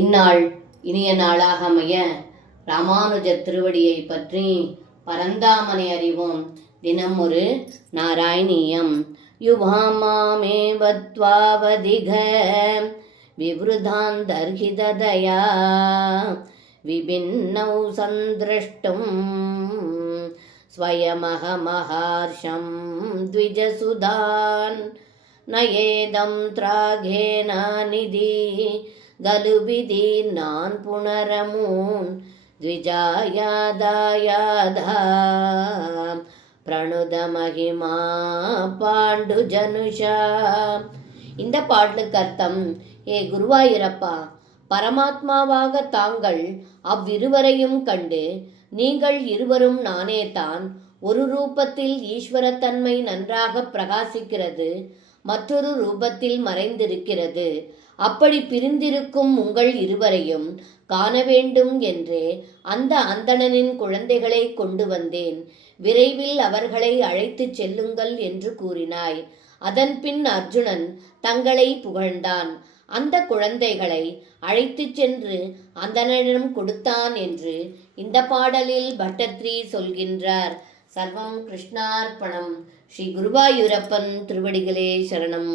இந்நாள் இனிய நாளாக அமைய ராமானுஜர் திருவடியை பற்றி பரந்தாமனை அறிவோம். தினம் ஒரு நாராயணீயம். யுவாமாமேவத்வாவதிக விவ்ருதாந்தர்ஹிததயா விபின்னௌ சந்திரஷ்டும் ஸ்வயமஹமஹர்ஷம் த்விஜசுதான் நயேதம் த்ராகேன நிதி கலுபிதி நான் புனரமூன் த்விஜாயாதாயாதா பிரணுத மகிமா பாண்டு ஜனுஷா. இந்த பாடலுக்கு அர்த்தம், ஏ குருவாயூரப்பா, பரமாத்மாவாக தாங்கள் அவ்விருவரையும் கண்டு நீங்கள் இருவரும் நானே தான். ஒரு ரூபத்தில் ஈஸ்வரத்தன்மை நன்றாக பிரகாசிக்கிறது, மற்றொரு ரூபத்தில் மறைந்திருக்கிறது. அப்படி பிரிந்திருக்கும் உங்கள் இருவரையும் காண வேண்டும் என்றே அந்த அந்தணனின் குழந்தைகளை கொண்டு வந்தேன். விரைவில் அவர்களை அழைத்துச் செல்லுங்கள் என்று கூறினாய். அதன் பின் அர்ஜுனன் தங்களை புகழ்ந்தான். அந்த குழந்தைகளை அழைத்துச் சென்று அந்தணனிடம் கொடுத்தான் என்று இந்த பாடலில் பட்டத்ரி சொல்கின்றார். சர்வம் கிருஷ்ணார்ப்பணம். ஸ்ரீ குருவாயூரப்பன் திருவடிகளே சரணம்.